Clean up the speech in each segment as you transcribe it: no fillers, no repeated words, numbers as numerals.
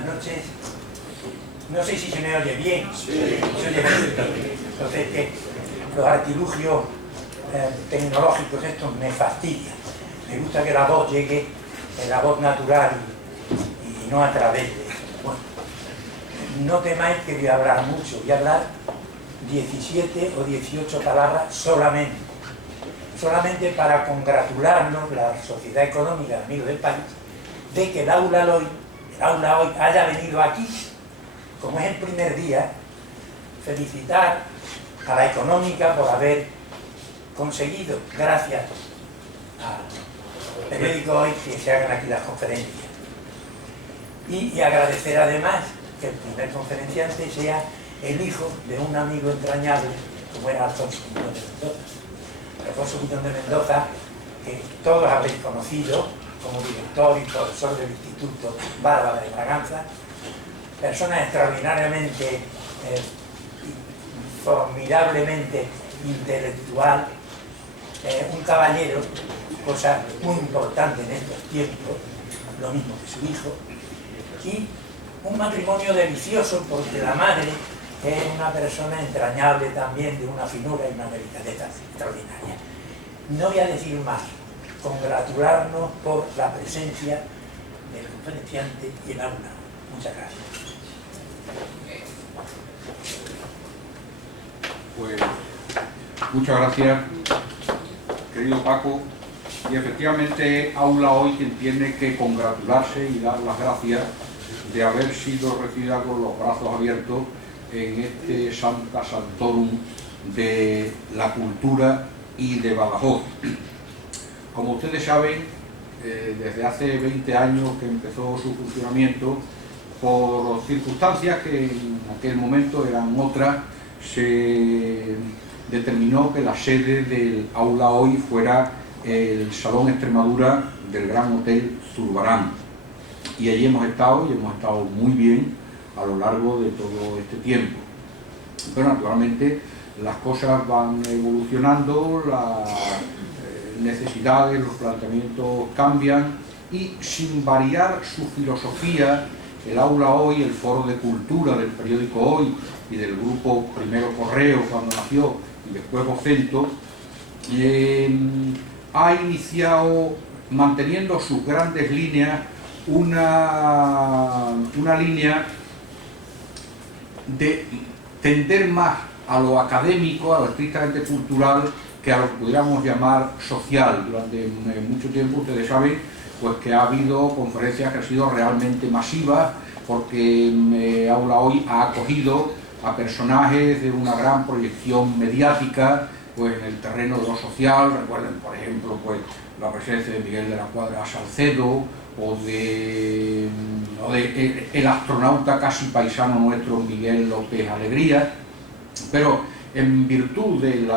buenas noches. No sé si se me oye bien. Sí. Se oye bien. Entonces, los artilugios tecnológicos estos me fastidian. Me gusta que la voz llegue en la voz natural y no a través de... Bueno, no temáis que voy a hablar mucho. Voy a hablar 17 o 18 palabras solamente. Solamente para congratularnos, la Sociedad Económica Amigos del País, de que el aula hoy haya venido aquí, como es el primer día, felicitar a la Económica por haber conseguido, gracias al periódico Hoy, que se hagan aquí las conferencias. Y agradecer además que el primer conferenciante sea el hijo de un amigo entrañable, como era Alfonso Quintón de Mendoza. Alfonso Quintón de Mendoza, que todos habréis conocido como director y profesor del Instituto Bárbara de Braganza, persona extraordinariamente, formidablemente intelectual, un caballero, cosa muy importante en estos tiempos, lo mismo que su hijo, y un matrimonio delicioso porque la madre es una persona entrañable también, de una finura y una delicadeza extraordinaria. No voy a decir más, congratularnos por la presencia del conferenciante y el aula. Muchas gracias. Pues muchas gracias, querido Paco. Y efectivamente, Aula Hoy quien tiene que congratularse y dar las gracias de haber sido recibida con los brazos abiertos en este Sancta Sanctorum de la cultura y de Badajoz. Como ustedes saben, desde hace 20 años que empezó su funcionamiento, por circunstancias que en aquel momento eran otras, se determinó que la sede del Aula Hoy fuera el Salón Extremadura del Gran Hotel Zurbarán. Y allí hemos estado, y hemos estado muy bien a lo largo de todo este tiempo. Pero naturalmente las cosas van evolucionando, las necesidades, los planteamientos cambian, y sin variar su filosofía, el Aula Hoy, el Foro de Cultura del periódico Hoy y del grupo primero Correo cuando nació y después Vocento, ha iniciado, manteniendo sus grandes líneas, una línea de tender más a lo académico, a lo estrictamente cultural, que a lo que pudiéramos llamar social. Durante mucho tiempo, ustedes saben, pues que ha habido conferencias que han sido realmente masivas, porque Aula Hoy ha acogido a personajes de una gran proyección mediática, pues en el terreno de lo social. Recuerden, por ejemplo, pues la presencia de Miguel de la Cuadra Salcedo, o de el astronauta casi paisano nuestro Miguel López Alegría. Pero en virtud del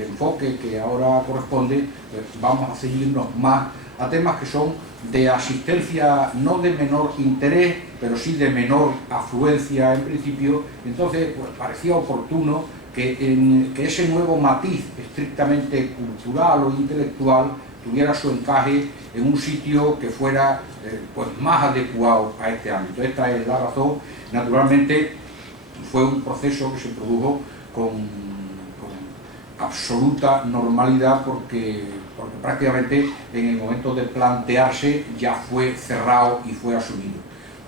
enfoque que ahora corresponde, pues vamos a seguirnos más a temas que son de asistencia, no de menor interés, pero sí de menor afluencia en principio. Entonces, pues parecía oportuno que ese nuevo matiz estrictamente cultural o intelectual tuviera su encaje en un sitio que fuera pues más adecuado a este ámbito. Esta es la razón. Naturalmente fue un proceso que se produjo con absoluta normalidad, porque prácticamente en el momento de plantearse ya fue cerrado y fue asumido.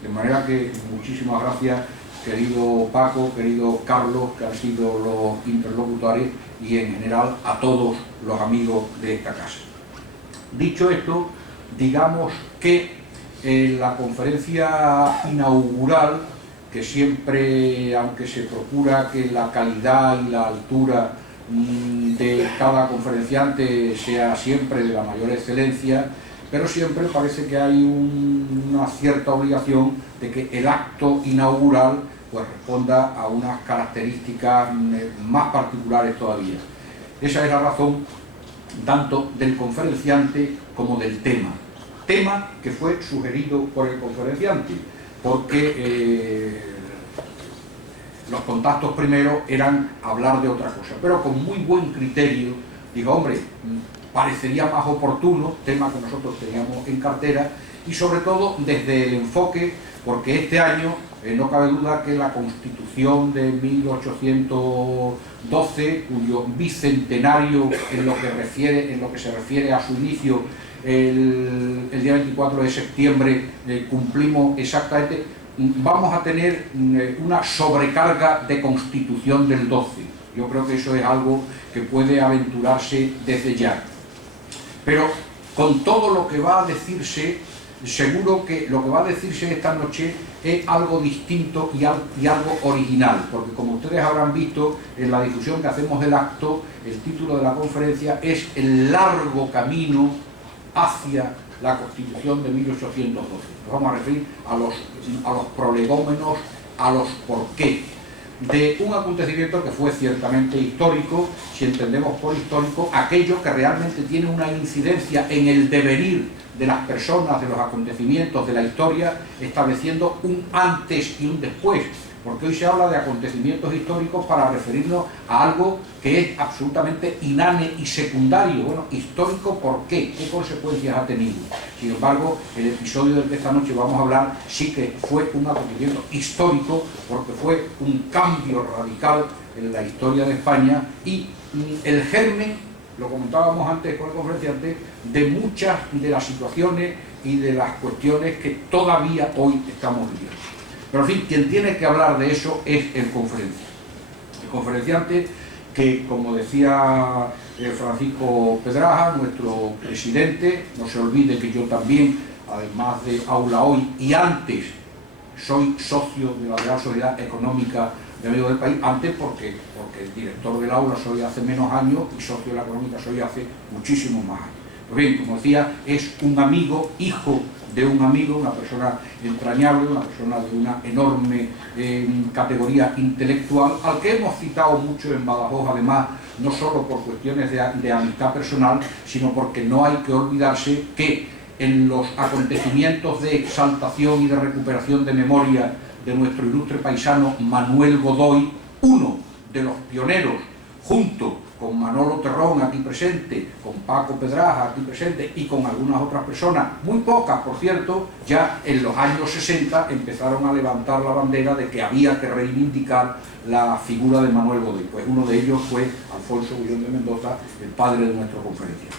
De manera que muchísimas gracias, querido Paco, querido Carlos, que han sido los interlocutores, y en general a todos los amigos de esta casa. Dicho esto, digamos que en la conferencia inaugural, que siempre, aunque se procura que la calidad y la altura de cada conferenciante sea siempre de la mayor excelencia, pero siempre parece que hay una cierta obligación de que el acto inaugural pues responda a unas características más particulares todavía. Esa es la razón tanto del conferenciante como del tema que fue sugerido por el conferenciante, porque los contactos primero eran hablar de otra cosa, pero con muy buen criterio digo, hombre, parecería más oportuno, tema que nosotros teníamos en cartera, y sobre todo desde el enfoque, porque este año no cabe duda que la Constitución de 1812, cuyo bicentenario en lo que se refiere a su inicio el día 24 de septiembre, cumplimos exactamente, vamos a tener una sobrecarga de Constitución del 12. Yo creo que eso es algo que puede aventurarse desde ya. Pero con todo lo que va a decirse, seguro que lo que va a decirse esta noche es algo distinto y algo original, porque como ustedes habrán visto en la difusión que hacemos del acto, el título de la conferencia es El largo camino hacia la Constitución de 1812. Nos vamos a referir a los prolegómenos, a los porqué de un acontecimiento que fue ciertamente histórico, si entendemos por histórico aquello que realmente tiene una incidencia en el devenir de las personas, de los acontecimientos, de la historia, estableciendo un antes y un después, porque hoy se habla de acontecimientos históricos para referirnos a algo que es absolutamente inane y secundario. Bueno, histórico, ¿por qué? ¿Qué consecuencias ha tenido? Sin embargo, el episodio del que esta noche vamos a hablar sí que fue un acontecimiento histórico, porque fue un cambio radical en la historia de España y el germen, lo comentábamos antes con el conferenciante, de muchas de las situaciones y de las cuestiones que todavía hoy estamos viviendo. Pero en fin, quien tiene que hablar de eso es el conferenciante. El conferenciante que, como decía Francisco Pedraja, nuestro presidente, no se olvide que yo también, además de Aula Hoy y antes, soy socio de la Real Sociedad Económica de Amigos del País, antes porque el director del aula soy hace menos años y socio de la Económica soy hace muchísimos más años. Pues bien, como decía, es un amigo, hijo de un amigo, una persona entrañable, una persona de una enorme categoría intelectual, al que hemos citado mucho en Badajoz, además, no solo por cuestiones de amistad personal, sino porque no hay que olvidarse que en los acontecimientos de exaltación y de recuperación de memoria de nuestro ilustre paisano Manuel Godoy, uno de los pioneros, junto con Manolo Terrón aquí presente, con Paco Pedraja aquí presente y con algunas otras personas, muy pocas por cierto, ya en los años 60 empezaron a levantar la bandera de que había que reivindicar la figura de Manuel Godoy. Pues uno de ellos fue Alfonso Bullón de Mendoza, el padre de nuestro conferenciante.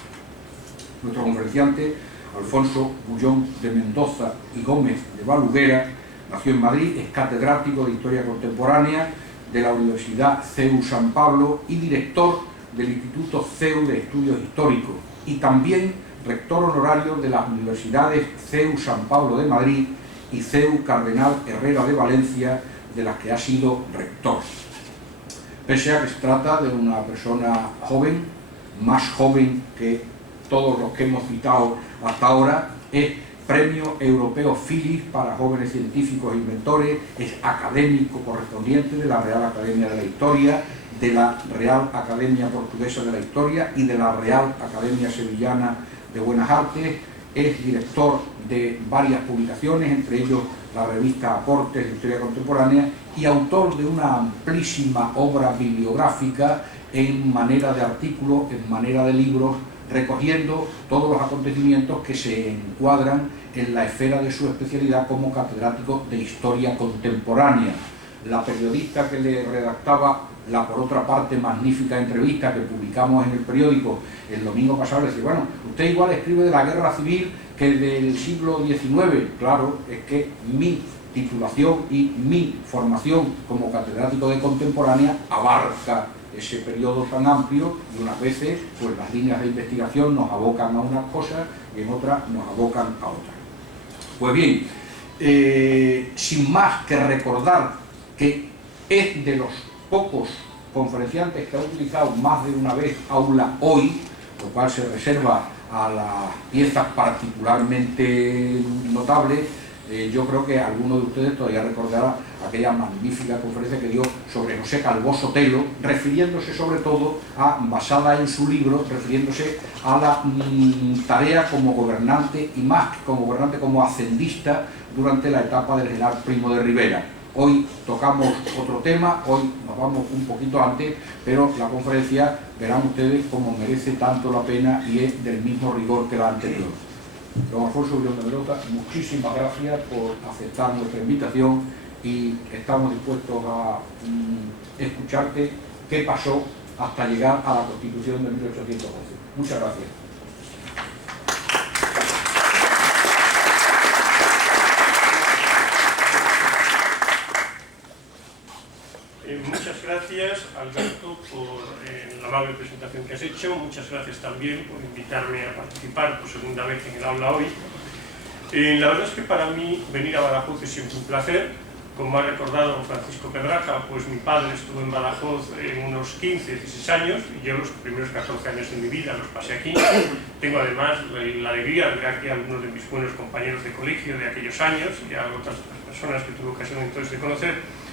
Nuestro conferenciante, Alfonso Bullón de Mendoza y Gómez de Baluguera, nació en Madrid, es catedrático de Historia Contemporánea de la Universidad CEU San Pablo y director del Instituto CEU de Estudios Históricos y también rector honorario de las universidades CEU San Pablo de Madrid y CEU Cardenal Herrera de Valencia, de las que ha sido rector. Pese a que se trata de una persona joven, más joven que todos los que hemos citado hasta ahora, es Premio Europeo Philips para jóvenes científicos e inventores, es académico correspondiente de la Real Academia de la Historia, de la Real Academia Portuguesa de la Historia y de la Real Academia Sevillana de Buenas Artes, es director de varias publicaciones, entre ellos la revista Aportes de Historia Contemporánea, y autor de una amplísima obra bibliográfica en manera de artículos, en manera de libros, recogiendo todos los acontecimientos que se encuadran en la esfera de su especialidad como catedrático de Historia Contemporánea. La periodista que le redactaba la, por otra parte, magnífica entrevista que publicamos en el periódico el domingo pasado, le decía, bueno, usted igual escribe de la guerra civil que del siglo XIX. Claro, es que mi titulación y mi formación como catedrático de contemporánea abarca ese periodo tan amplio y unas veces pues las líneas de investigación nos abocan a unas cosas y en otras nos abocan a otras. Pues bien, sin más que recordar que es de los pocos conferenciantes que ha utilizado más de una vez Aula Hoy, lo cual se reserva a las piezas particularmente notables. Yo creo que alguno de ustedes todavía recordará aquella magnífica conferencia que dio sobre José Calvó Sotelo, refiriéndose sobre todo basada en su libro, refiriéndose a la tarea como gobernante y más que como gobernante, como hacendista durante la etapa del general Primo de Rivera. Hoy tocamos otro tema, hoy nos vamos un poquito antes, pero la conferencia, verán ustedes cómo merece tanto la pena y es del mismo rigor que la anterior. Don Alfonso Brión de Melota, muchísimas gracias por aceptar nuestra invitación y estamos dispuestos a escucharte qué pasó hasta llegar a la Constitución de 1811. Muchas gracias. Muchas gracias, Alberto, por la amable presentación que has hecho. Muchas gracias también por invitarme a participar por segunda vez en el aula hoy. La verdad es que para mí venir a Badajoz es siempre un placer. Como ha recordado don Francisco Pedraja, pues mi padre estuvo en Badajoz en unos 15, 16 años y yo los primeros 14 años de mi vida los pasé aquí. Tengo además la alegría de ver aquí a algunos de mis buenos compañeros de colegio de aquellos años y a otras personas que tuve ocasión entonces de conocer.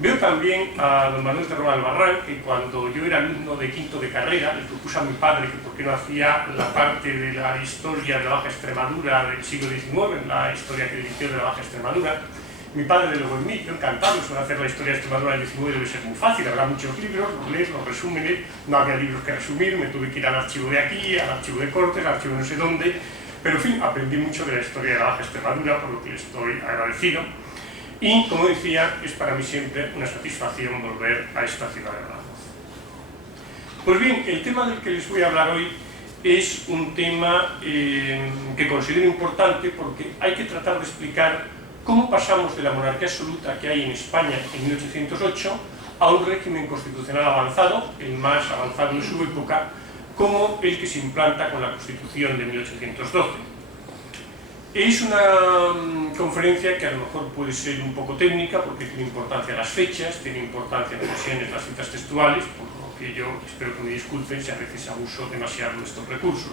Veo también a don Manuel Terrón Albarrán, que cuando yo era alumno de quinto de carrera, le propuse a mi padre que por qué no hacía la parte de la historia de la Baja Extremadura del siglo XIX, la historia que dirigió de la Baja Extremadura. Mi padre, de luego en mí, yo encantado, eso de hacer la historia de Extremadura del XIX debe ser muy fácil, habrá muchos libros, los lees, los resúmenes, no había libros que resumir, me tuve que ir al archivo de aquí, al archivo de Cortes, al archivo de no sé dónde, pero en fin, aprendí mucho de la historia de la Baja Extremadura, por lo que le estoy agradecido. Y, como decía, es para mí siempre una satisfacción volver a esta ciudad de Badajoz. Pues bien, el tema del que les voy a hablar hoy es un tema que considero importante porque hay que tratar de explicar cómo pasamos de la monarquía absoluta que hay en España en 1808 a un régimen constitucional avanzado, el más avanzado en su época, como el que se implanta con la Constitución de 1812. Es una conferencia que a lo mejor puede ser un poco técnica porque tiene importancia las fechas, tiene importancia en ocasiones las citas textuales, por lo que yo espero que me disculpen si a veces abuso demasiado de estos recursos.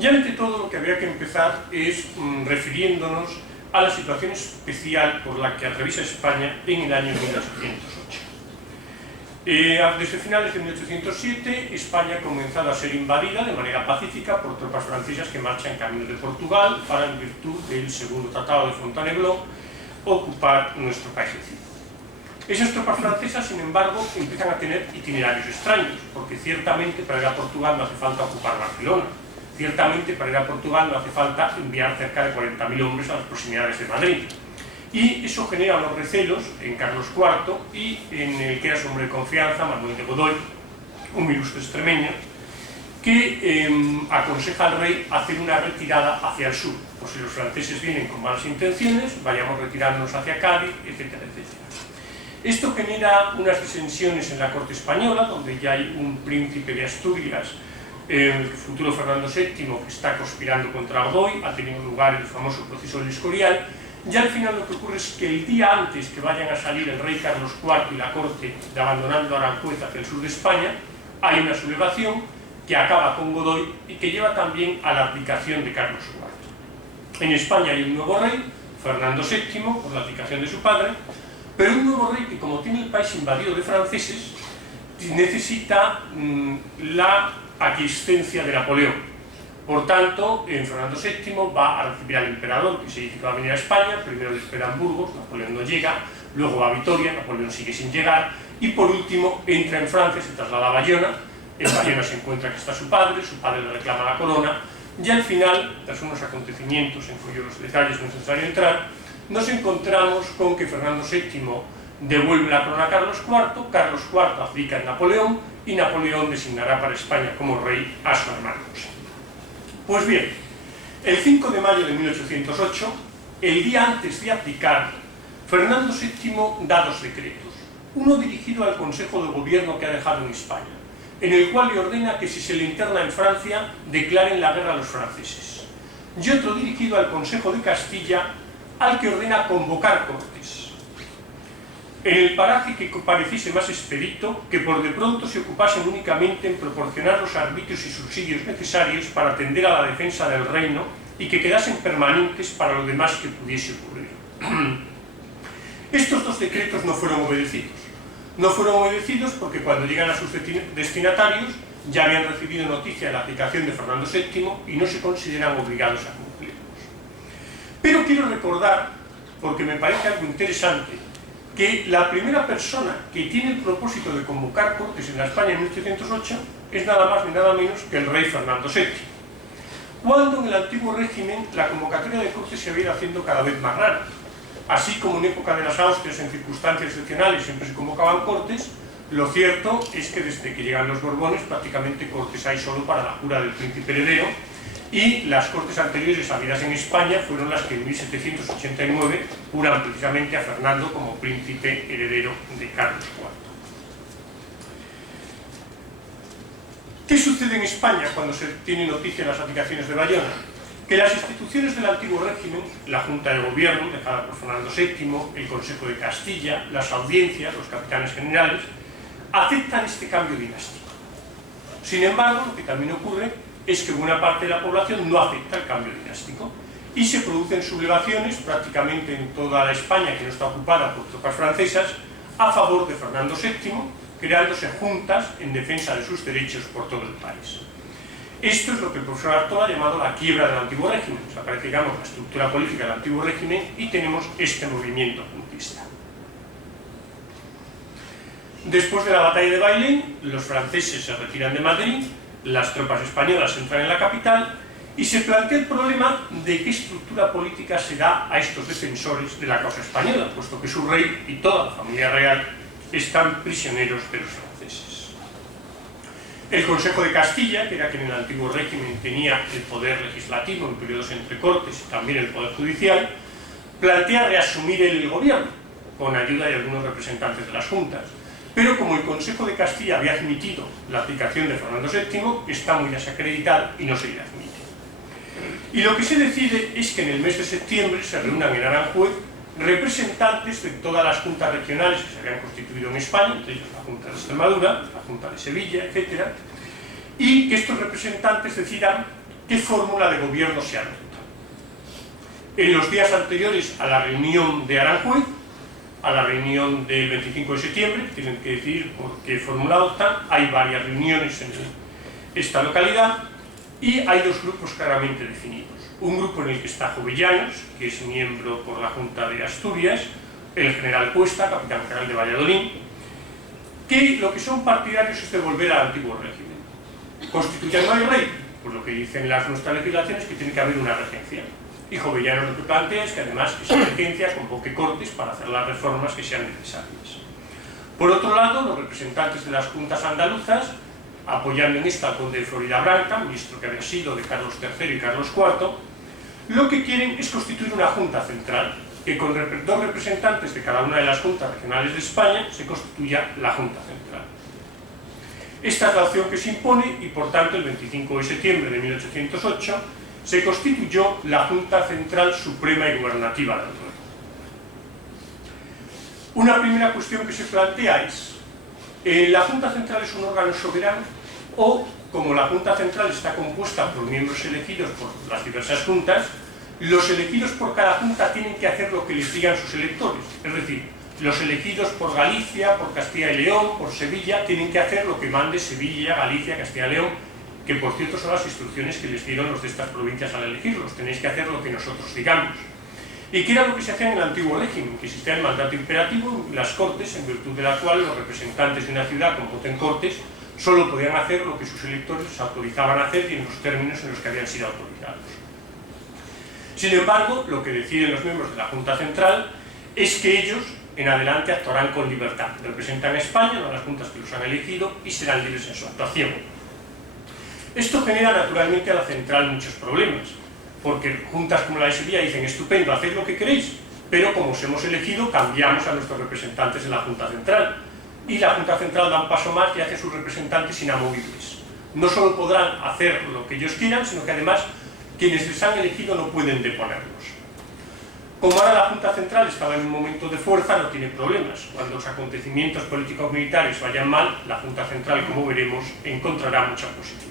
Y ante todo lo que habría que empezar es refiriéndonos a la situación especial por la que atraviesa España en el año 1808. Desde finales de 1807, España ha comenzado a ser invadida de manera pacífica por tropas francesas que marchan camino de Portugal para, en virtud del segundo tratado de Fontainebleau, ocupar nuestro país vecino. Esas tropas francesas, sin embargo, empiezan a tener itinerarios extraños, porque ciertamente para ir a Portugal no hace falta ocupar Barcelona, ciertamente para ir a Portugal no hace falta enviar cerca de 40.000 hombres a las proximidades de Madrid. Y eso genera unos recelos en Carlos IV y en el que era su hombre de confianza, Manuel de Godoy, un ilustre extremeño, que aconseja al rey hacer una retirada hacia el sur. Pues si los franceses vienen con malas intenciones, vayamos retirándonos hacia Cádiz, etcétera, etcétera. Esto genera unas disensiones en la corte española, donde ya hay un príncipe de Asturias, el futuro Fernando VII, que está conspirando contra Godoy, ha tenido lugar el famoso proceso del Escorial. Y al final lo que ocurre es que el día antes que vayan a salir el rey Carlos IV y la corte de abandonando Aranjuez hacia el sur de España, hay una sublevación que acaba con Godoy y que lleva también a la abdicación de Carlos IV. En España hay un nuevo rey, Fernando VII, por la abdicación de su padre, pero un nuevo rey que, como tiene el país invadido de franceses, necesita la aquiescencia de Napoleón. Por tanto, Fernando VII va a recibir al emperador, que se dice que va a venir a España. Primero le espera en Burgos, Napoleón no llega, luego va a Vitoria, Napoleón sigue sin llegar, y por último entra en Francia, se traslada a Bayona. En Bayona se encuentra que está su padre le reclama la corona, y al final, tras unos acontecimientos en cuyos detalles no es necesario entrar, nos encontramos con que Fernando VII devuelve la corona a Carlos IV, Carlos IV abdica en Napoleón, y Napoleón designará para España como rey a su hermano José. Pues bien, el 5 de mayo de 1808, el día antes de abdicar, Fernando VII da dos decretos. Uno dirigido al Consejo de Gobierno que ha dejado en España, en el cual le ordena que si se le interna en Francia, declaren la guerra a los franceses. Y otro dirigido al Consejo de Castilla, al que ordena convocar cortes. En el paraje que pareciese más expedito, que por de pronto se ocupasen únicamente en proporcionar los arbitrios y subsidios necesarios para atender a la defensa del reino y que quedasen permanentes para lo demás que pudiese ocurrir. Estos dos decretos no fueron obedecidos. No fueron obedecidos porque cuando llegan a sus destinatarios ya habían recibido noticia de la aplicación de Fernando VII y no se consideran obligados a cumplirlos. Pero quiero recordar porque me parece algo interesante, que la primera persona que tiene el propósito de convocar cortes en la España en 1808 es nada más ni nada menos que el rey Fernando VII. Cuando en el antiguo régimen la convocatoria de cortes se había ido haciendo cada vez más rara. Así como en época de las Austrias, en circunstancias excepcionales, siempre se convocaban cortes, lo cierto es que desde que llegan los Borbones prácticamente cortes hay solo para la jura del príncipe heredero, y las cortes anteriores habidas en España fueron las que en 1789 juran precisamente a Fernando como príncipe heredero de Carlos IV. ¿Qué sucede en España cuando se tiene noticia de las abdicaciones de Bayona? Que las instituciones del antiguo régimen, la Junta de Gobierno, dejada por Fernando VII, el Consejo de Castilla, las audiencias, los capitanes generales, aceptan este cambio dinástico. Sin embargo, lo que también ocurre es que buena parte de la población no acepta el cambio dinástico y se producen sublevaciones prácticamente en toda la España que no está ocupada por tropas francesas a favor de Fernando VII, creándose juntas en defensa de sus derechos por todo el país. Esto es lo que el profesor Artola ha llamado la quiebra del antiguo régimen. Desaparece, digamos, la estructura política del antiguo régimen y tenemos este movimiento juntista. Después de la batalla de Bailén, los franceses se retiran de Madrid, las tropas españolas entran en la capital y se plantea el problema de qué estructura política se da a estos defensores de la causa española, puesto que su rey y toda la familia real están prisioneros de los franceses. El Consejo de Castilla, que era quien en el antiguo régimen tenía el poder legislativo en periodos entre cortes y también el poder judicial, plantea reasumir el gobierno, con ayuda de algunos representantes de las juntas. Pero como el Consejo de Castilla había admitido la aplicación de Fernando VII, está muy desacreditado y no se le admite. Y lo que se decide es que en el mes de septiembre se reúnan en Aranjuez representantes de todas las juntas regionales que se habían constituido en España, entre ellos la Junta de Extremadura, la Junta de Sevilla, etc., y que estos representantes decidan qué fórmula de gobierno se adopta. En los días anteriores a la reunión de Aranjuez, a la reunión del 25 de septiembre, tienen que decidir por qué fórmula adoptan. Hay varias reuniones en esta localidad y hay dos grupos claramente definidos. Un grupo en el que está Jovellanos, que es miembro por la Junta de Asturias, el general Cuesta, capitán general de Valladolid, que lo que son partidarios es de volver al antiguo régimen. ¿Constituyendo al rey? Pues lo que dicen nuestras legislaciones es que tiene que haber una regencia. Y Jovellanos lo que plantea es que además esa regencia convoque cortes para hacer las reformas que sean necesarias. Por otro lado, los representantes de las juntas andaluzas, apoyando en esta al conde de Floridablanca, ministro que había sido de Carlos III y Carlos IV, lo que quieren es constituir una junta central, que con dos representantes de cada una de las juntas regionales de España se constituya la junta central. Esta es la opción que se impone y por tanto el 25 de septiembre de 1808 se constituyó la Junta Central Suprema y Gubernativa del Rey. Una primera cuestión que se plantea es, ¿la Junta Central es un órgano soberano o, como la Junta Central está compuesta por miembros elegidos por las diversas juntas, los elegidos por cada junta tienen que hacer lo que les digan sus electores? Es decir, los elegidos por Galicia, por Castilla y León, por Sevilla, tienen que hacer lo que mande Sevilla, Galicia, Castilla y León, que por cierto son las instrucciones que les dieron los de estas provincias al elegirlos. Tenéis que hacer lo que nosotros digamos. ¿Y qué era lo que se hacía en el antiguo régimen? Que existía el mandato imperativo en las cortes, en virtud de la cual los representantes de una ciudad con voto en cortes solo podían hacer lo que sus electores les autorizaban a hacer y en los términos en los que habían sido autorizados. Sin embargo, lo que deciden los miembros de la Junta Central es que ellos en adelante actuarán con libertad. Representan a España, no a las juntas que los han elegido, y serán libres en su actuación. Esto genera naturalmente a la central muchos problemas, porque juntas como la de Sevilla dicen, estupendo, haced lo que queréis, pero como os hemos elegido, cambiamos a nuestros representantes en la Junta Central. Y la Junta Central da un paso más y hace a sus representantes inamovibles. No solo podrán hacer lo que ellos quieran, sino que además quienes les han elegido no pueden deponerlos. Como ahora la Junta Central estaba en un momento de fuerza, no tiene problemas. Cuando los acontecimientos políticos militares vayan mal, la Junta Central, como veremos, encontrará mucha posición.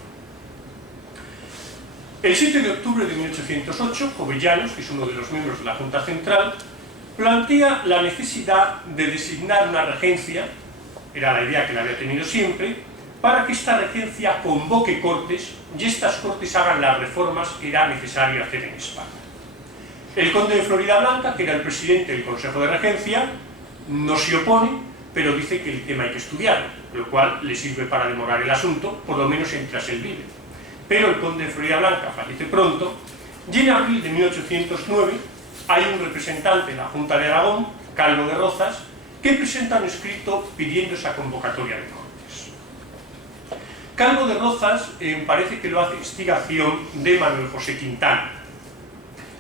El 7 de octubre de 1808, Jovellanos, que es uno de los miembros de la Junta Central, plantea la necesidad de designar una regencia, era la idea que le había tenido siempre, para que esta regencia convoque cortes y estas cortes hagan las reformas que era necesario hacer en España. El conde de Floridablanca, que era el presidente del Consejo de Regencia, no se opone, pero dice que el tema hay que estudiarlo, lo cual le sirve para demorar el asunto, por lo menos mientras él vive. Pero el conde de Floridablanca fallece pronto, y en abril de 1809 hay un representante de la Junta de Aragón, Calvo de Rozas, que presenta un escrito pidiendo esa convocatoria de Cortes. Calvo de Rozas parece que lo hace a instigación de Manuel José Quintana.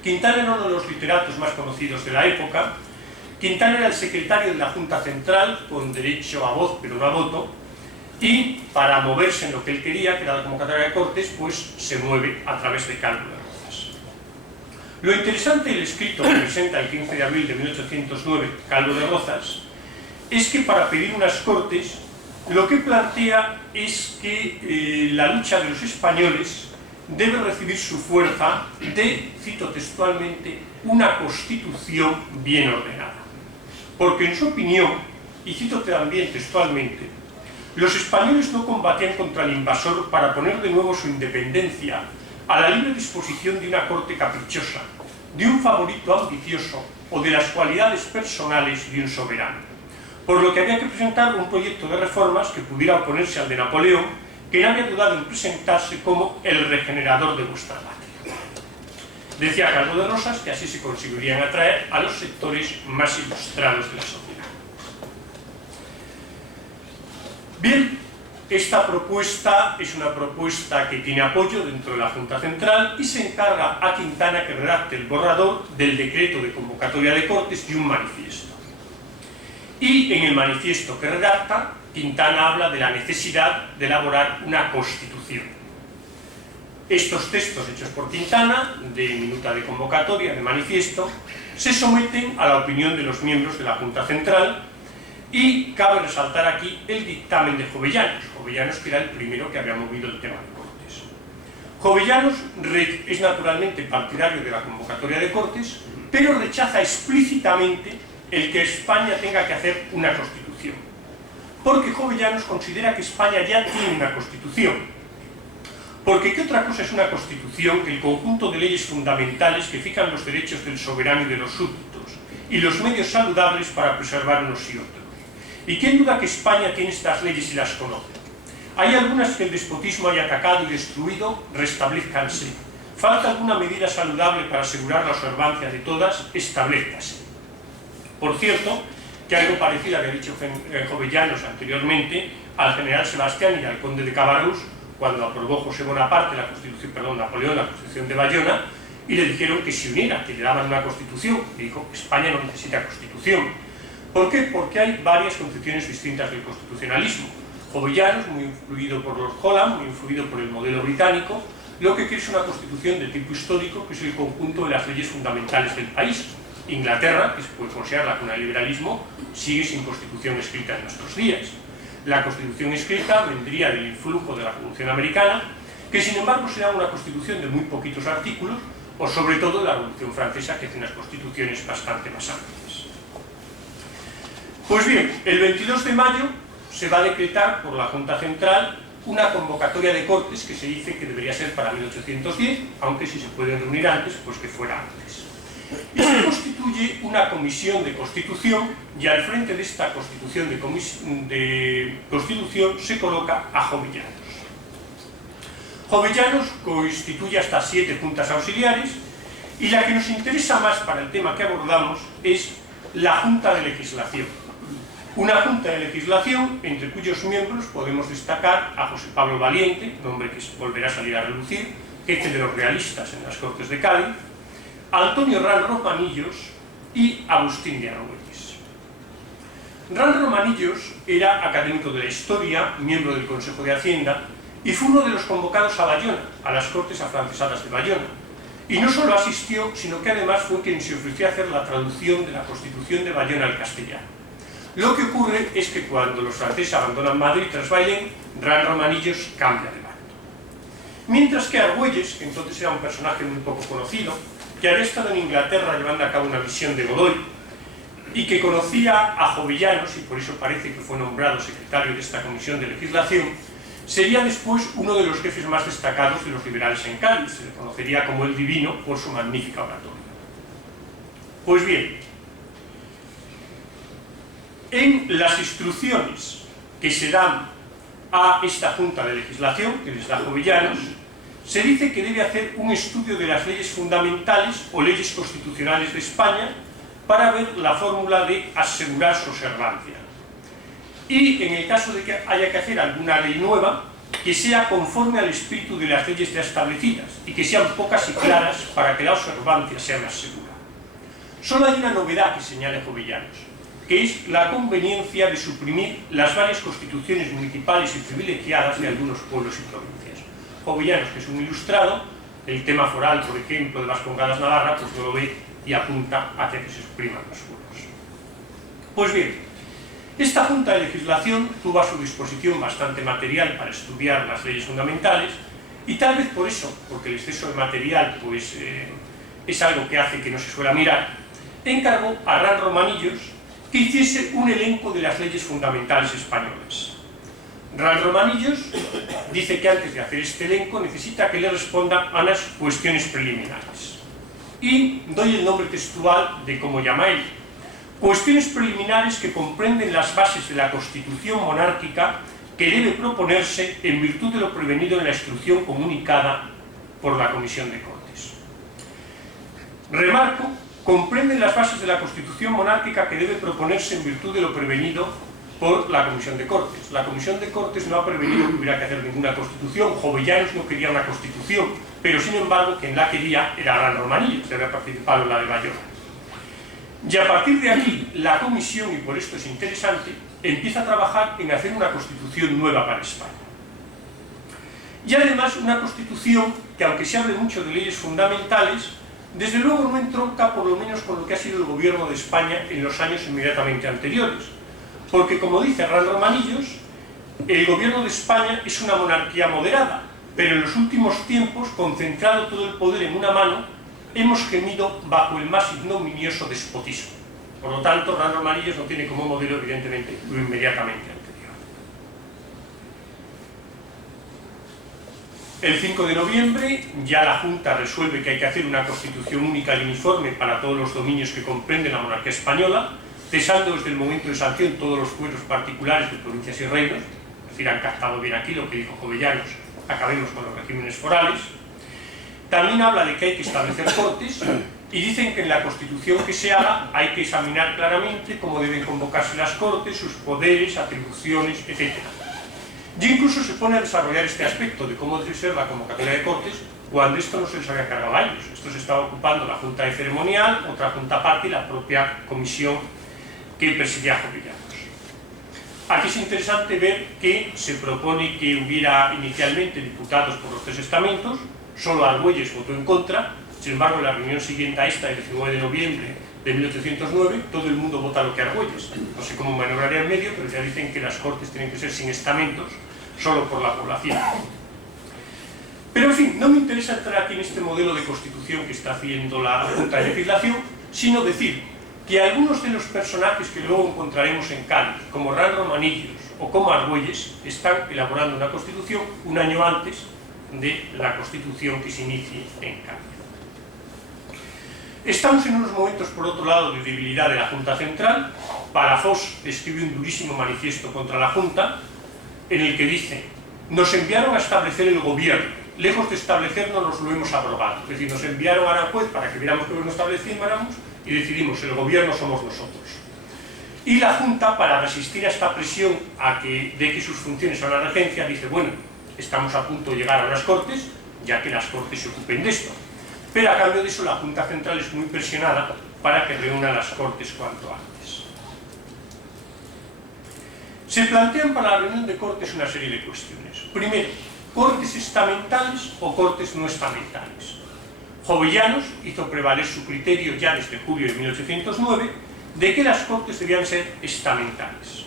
Quintana era uno de los literatos más conocidos de la época. Quintana era el secretario de la Junta Central, con derecho a voz pero no a voto, y para moverse en lo que él quería, que era la convocatoria de Cortes, pues se mueve a través de Calvo de Rozas. Lo interesante del escrito que presenta el 15 de abril de 1809 Calvo de Rozas es que para pedir unas Cortes lo que plantea es que la lucha de los españoles debe recibir su fuerza de, cito textualmente, una constitución bien ordenada. Porque en su opinión, y cito también textualmente, los españoles no combatían contra el invasor para poner de nuevo su independencia a la libre disposición de una corte caprichosa, de un favorito ambicioso o de las cualidades personales de un soberano. Por lo que había que presentar un proyecto de reformas que pudiera oponerse al de Napoleón, que no había dudado en presentarse como el regenerador de vuestra patria. Decía Calvo de Rozas que así se conseguirían atraer a los sectores más ilustrados de la sociedad. Bien, esta propuesta es una propuesta que tiene apoyo dentro de la Junta Central y se encarga a Quintana que redacte el borrador del decreto de convocatoria de Cortes y un manifiesto. Y en el manifiesto que redacta, Quintana habla de la necesidad de elaborar una constitución. Estos textos hechos por Quintana, de minuta de convocatoria, de manifiesto, se someten a la opinión de los miembros de la Junta Central y cabe resaltar aquí el dictamen de Jovellanos. Jovellanos, que era el primero que había movido el tema de Cortes. Jovellanos es naturalmente partidario de la convocatoria de Cortes, pero rechaza explícitamente el que España tenga que hacer una constitución. Porque Jovellanos considera que España ya tiene una constitución. Porque ¿qué otra cosa es una constitución que el conjunto de leyes fundamentales que fijan los derechos del soberano y de los súbditos y los medios saludables para preservar unos y otros? ¿Y quién duda que España tiene estas leyes y las conoce? Hay algunas que el despotismo haya atacado y destruido, restablezcanse. Falta alguna medida saludable para asegurar la observancia de todas, establezcase. Por cierto, que algo parecido había dicho Jovellanos anteriormente al general Sebastián y al conde de Cabarrús cuando aprobó José Bonaparte Napoleón la Constitución de Bayona, y le dijeron que se uniera, que le daban una constitución. Y dijo, España no necesita constitución. ¿Por qué? Porque hay varias concepciones distintas del constitucionalismo. Jovellanos, muy influido por Lord Holland, muy influido por el modelo británico, lo que quiere es una constitución de tipo histórico, que es el conjunto de las leyes fundamentales del país. Inglaterra, que se puede considerar la cuna del liberalismo, sigue sin constitución escrita en nuestros días. La constitución escrita vendría del influjo de la Revolución Americana, que sin embargo será una constitución de muy poquitos artículos, o sobre todo de la Revolución Francesa, que tiene unas constituciones bastante más amplias. Pues bien, el 22 de mayo se va a decretar por la Junta Central una convocatoria de Cortes que se dice que debería ser para 1810, aunque si se puede reunir antes, pues que fuera antes. Y se constituye una comisión de constitución, y al frente de esta constitución de constitución se coloca a Jovellanos. Jovellanos constituye hasta 7 juntas auxiliares, y la que nos interesa más para el tema que abordamos es la Junta de Legislación. Una Junta de Legislación entre cuyos miembros podemos destacar a José Pablo Valiente, nombre que volverá a salir a relucir, jefe de los realistas en las Cortes de Cádiz, Antonio Ran Romanillos y Agustín de Argüelles. Ran Romanillos era académico de la historia, miembro del Consejo de Hacienda, y fue uno de los convocados a Bayona, a las Cortes afrancesadas de Bayona. Y no solo asistió, sino que además fue quien se ofreció a hacer la traducción de la Constitución de Bayona al castellano. Lo que ocurre es que cuando los franceses abandonan Madrid tras Bailén, Ran Romanillos cambia de bando. Mientras que Argüelles, que entonces era un personaje muy poco conocido, que había estado en Inglaterra llevando a cabo una misión de Godoy y que conocía a Jovellanos, y por eso parece que fue nombrado secretario de esta comisión de legislación, sería después uno de los jefes más destacados de los liberales en Cádiz. Se le conocería como el Divino por su magnífica oratoria. Pues bien, en las instrucciones que se dan a esta Junta de Legislación, que les da Jovellanos, se dice que debe hacer un estudio de las leyes fundamentales o leyes constitucionales de España para ver la fórmula de asegurar su observancia. Y en el caso de que haya que hacer alguna ley nueva, que sea conforme al espíritu de las leyes ya establecidas y que sean pocas y claras para que la observancia sea más segura. Solo hay una novedad que señala Jovellanos, que es la conveniencia de suprimir las varias constituciones municipales y privilegiadas de algunos pueblos y provincias. Jovellanos, que es un ilustrado, el tema foral, por ejemplo, de las Congadas Navarra, pues no lo ve y apunta hacia que se supriman los pueblos. Pues bien, esta Junta de Legislación tuvo a su disposición bastante material para estudiar las leyes fundamentales y tal vez por eso, porque el exceso de material pues, es algo que hace que no se suela mirar, encargó a Ran Romanillos que hiciese un elenco de las leyes fundamentales españolas. Ran Romanillos dice que antes de hacer este elenco necesita que le responda a unas cuestiones preliminares. Y doy el nombre textual de cómo llama él. Cuestiones preliminares que comprenden las bases de la Constitución monárquica que debe proponerse en virtud de lo prevenido en la instrucción comunicada por la Comisión de Cortes. Remarco, comprenden las bases de la Constitución monárquica que debe proponerse en virtud de lo prevenido por la Comisión de Cortes. La Comisión de Cortes no ha prevenido que hubiera que hacer ninguna Constitución. Jovellanos no quería una Constitución, pero sin embargo quien la quería era Ran Romanillos, que había participado en la de Bayona. Y a partir de aquí, la Comisión, y por esto es interesante, empieza a trabajar en hacer una Constitución nueva para España. Y además una Constitución que, aunque se hable mucho de leyes fundamentales, desde luego no entronca por lo menos con lo que ha sido el gobierno de España en los años inmediatamente anteriores. Porque, como dice Ran Romanillos, el gobierno de España es una monarquía moderada, pero en los últimos tiempos, concentrado todo el poder en una mano, hemos gemido bajo el más ignominioso despotismo. Por lo tanto, Ran Romanillos no tiene como modelo, evidentemente, lo inmediatamente anterior. El 5 de noviembre ya la Junta resuelve que hay que hacer una constitución única y uniforme para todos los dominios que comprenden la monarquía española, cesando desde el momento de sanción todos los fueros particulares de provincias y reinos, es decir, han captado bien aquí lo que dijo Jovellanos, acabemos con los regímenes forales. También habla de que hay que establecer cortes y dicen que en la Constitución que se haga hay que examinar claramente cómo deben convocarse las cortes, sus poderes, atribuciones, etc. Y incluso se pone a desarrollar este aspecto de cómo debe ser la convocatoria de cortes cuando esto no se les había cargado a ellos. Esto se estaba ocupando la Junta de Ceremonial, otra Junta aparte y la propia comisión que presidía Jovellanos. Aquí es interesante ver que se propone que hubiera inicialmente diputados por los tres estamentos. Solo Argüelles votó en contra. Sin embargo, en la reunión siguiente a esta, el 19 de noviembre de 1809, todo el mundo vota lo que Argüelles. No sé cómo maniobraría en medio, pero ya dicen que las cortes tienen que ser sin estamentos, solo por la población. Pero en fin, no me interesa entrar aquí en este modelo de constitución que está haciendo la Junta de Legislación, sino decir que algunos de los personajes que luego encontraremos en Cádiz, como Ran Romanillos o como Argüelles, están elaborando una constitución un año antes de la Constitución que se inicie en Cádiz. Estamos en unos momentos, por otro lado, de debilidad de la Junta Central. Palafox escribe un durísimo manifiesto contra la Junta, en el que dice: nos enviaron a establecer el gobierno, lejos de establecernos nos lo hemos abrogado. Es decir, nos enviaron a Aranjuez para que viéramos que lo establecíamos y decidimos, el gobierno somos nosotros. Y la Junta, para resistir a esta presión de que sus funciones a la regencia, dice, bueno, estamos a punto de llegar a las Cortes, ya que las Cortes se ocupen de esto. Pero a cambio de eso, la Junta Central es muy presionada para que reúna las Cortes cuanto antes. Se plantean para la reunión de Cortes una serie de cuestiones. Primero, ¿cortes estamentales o cortes no estamentales? Jovellanos hizo prevaler su criterio ya desde julio de 1809 de que las Cortes debían ser estamentales.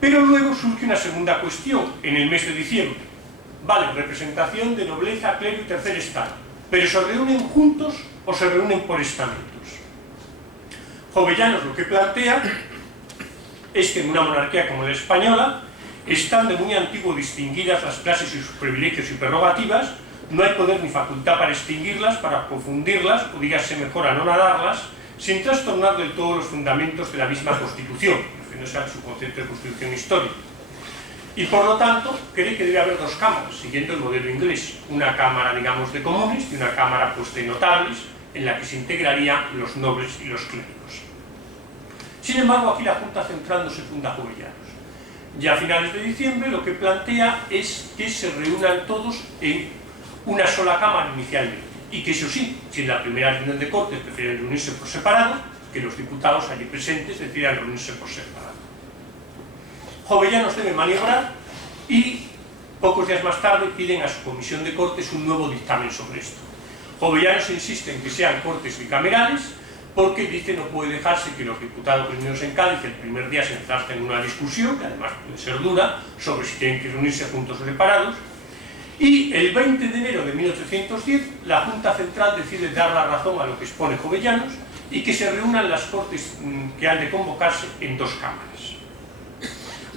Pero luego surge una segunda cuestión en el mes de diciembre. Vale, representación de nobleza, clero y tercer estado, pero ¿se reúnen juntos o se reúnen por estamentos? Jovellanos lo que plantea es que en una monarquía como la española están de muy antiguo distinguidas las clases y sus privilegios y prerrogativas, no hay poder ni facultad para extinguirlas, para confundirlas, o dígase mejor anonadarlas, sin trastornar del todo los fundamentos de la misma Constitución, refiriéndose a su concepto de Constitución histórica. Y por lo tanto, cree que debe haber dos cámaras, siguiendo el modelo inglés. Una cámara, digamos, de comunes y una cámara, pues, de notables, en la que se integrarían los nobles y los clérigos. Sin embargo, aquí la Junta Central no se funda Jovellanos. Ya a finales de diciembre lo que plantea es que se reúnan todos en una sola cámara inicialmente. Y que eso sí, si en la primera reunión de Cortes prefieren reunirse por separado, que los diputados allí presentes decidan reunirse por separado. Jovellanos debe maniobrar y pocos días más tarde piden a su comisión de Cortes un nuevo dictamen sobre esto. Jovellanos insiste en que sean Cortes bicamerales porque dice no puede dejarse que los diputados reunidos en Cádiz el primer día se enzarcen en una discusión, que además puede ser dura, sobre si tienen que reunirse juntos o separados. Y el 20 de enero de 1810 la Junta Central decide dar la razón a lo que expone Jovellanos y que se reúnan las Cortes que han de convocarse en dos cámaras.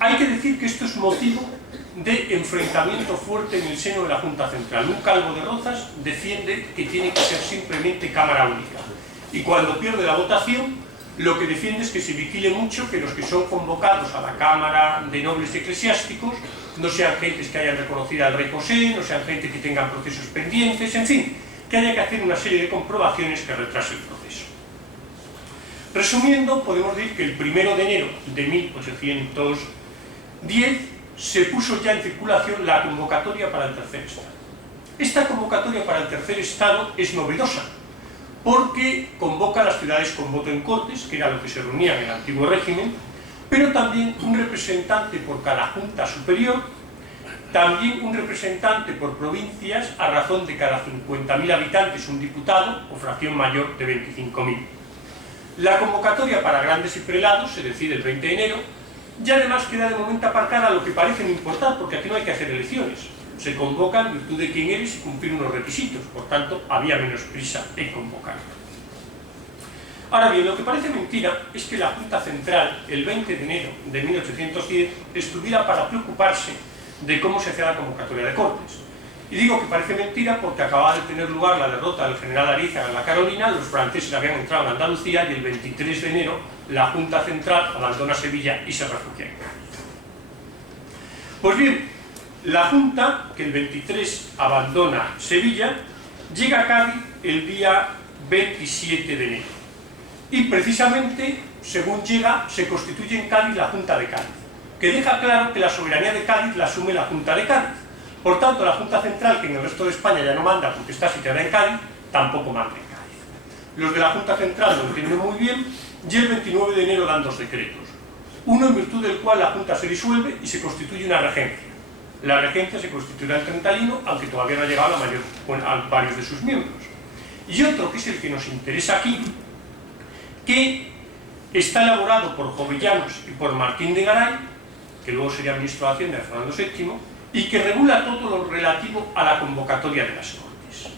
Hay que decir que esto es motivo de enfrentamiento fuerte en el seno de la Junta Central. Un Calvo de Rozas defiende que tiene que ser simplemente cámara única. Y cuando pierde la votación, lo que defiende es que se vigile mucho que los que son convocados a la Cámara de Nobles y Eclesiásticos no sean gentes que hayan reconocido al rey José, no sean gente que tengan procesos pendientes, en fin, que haya que hacer una serie de comprobaciones que retrasen el proceso. Resumiendo, podemos decir que el 1 de enero de 1810 se puso ya en circulación la convocatoria para el tercer estado. Esta convocatoria para el tercer estado es novedosa, porque convoca a las ciudades con voto en Cortes, que era lo que se reunía en el antiguo régimen, pero también un representante por cada junta superior, también un representante por provincias, a razón de cada 50.000 habitantes un diputado, o fracción mayor de 25.000. La convocatoria para grandes y prelados se decide el 20 de enero, y además queda de momento aparcada lo que parece no importar, porque aquí no hay que hacer elecciones. Se convoca en virtud de quién eres y cumplir unos requisitos, por tanto había menos prisa en convocar. Ahora bien, lo que parece mentira es que la Junta Central, el 20 de enero de 1810, estuviera para preocuparse de cómo se hacía la convocatoria de Cortes. Y digo que parece mentira porque acababa de tener lugar la derrota del general Arízaga en la Carolina, los franceses habían entrado en Andalucía y el 23 de enero la Junta Central abandona Sevilla y se refugia en Cádiz. Pues bien, la Junta, que el 23 abandona Sevilla, llega a Cádiz el día 27 de enero. Y precisamente, según llega, se constituye en Cádiz la Junta de Cádiz, que deja claro que la soberanía de Cádiz la asume la Junta de Cádiz. Por tanto, la Junta Central, que en el resto de España ya no manda porque está situada en Cádiz, tampoco manda en Cádiz. Los de la Junta Central lo entienden muy bien y el 29 de enero dan dos decretos. Uno en virtud del cual la Junta se disuelve y se constituye una regencia. La regencia se constituirá el 31, aunque todavía no ha llegado a varios de sus miembros. Y otro, que es el que nos interesa aquí, que está elaborado por Jovellanos y por Martín de Garay, que luego sería ministro de Hacienda de Fernando VII, y que regula todo lo relativo a la convocatoria de las Cortes.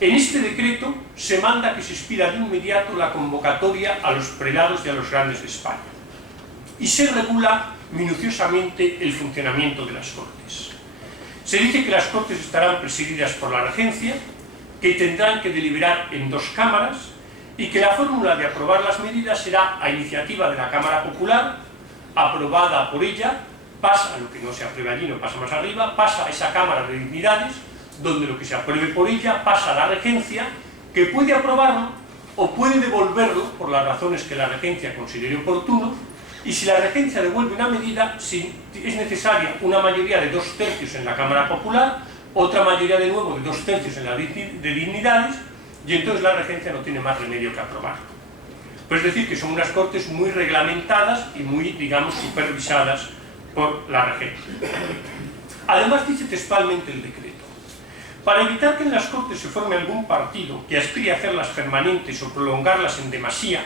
En este decreto se manda que se expida de inmediato la convocatoria a los prelados y a los grandes de España. Y se regula minuciosamente el funcionamiento de las Cortes. Se dice que las Cortes estarán presididas por la regencia, que tendrán que deliberar en dos cámaras y que la fórmula de aprobar las medidas será a iniciativa de la Cámara Popular, aprobada por ella, pasa a lo que no se apruebe allí, no pasa más arriba, pasa a esa Cámara de Dignidades, donde lo que se apruebe por ella pasa a la regencia, que puede aprobarlo o puede devolverlo por las razones que la regencia considere oportuno. Y si la regencia devuelve una medida, si es necesaria una mayoría de 2/3 en la Cámara Popular, otra mayoría de nuevo de 2/3 en la de Dignidades, y entonces la regencia no tiene más remedio que aprobarlo. Pues es decir, que son unas Cortes muy reglamentadas y muy, digamos, supervisadas por la regencia. Además dice textualmente el decreto: para evitar que en las Cortes se forme algún partido que aspire a hacerlas permanentes o prolongarlas en demasía,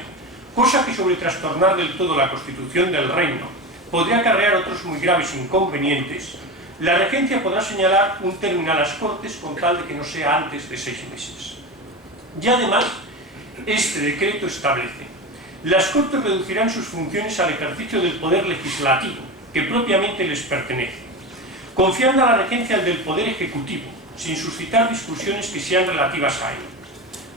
cosa que sobre trastornar del todo la constitución del reino podría acarrear otros muy graves inconvenientes, la regencia podrá señalar un término a las Cortes con tal de que no sea antes de 6 meses. Y además, este decreto establece: las Cortes reducirán sus funciones al ejercicio del poder legislativo, que propiamente les pertenece, confiando a la regencia el del poder ejecutivo, sin suscitar discusiones que sean relativas a ello,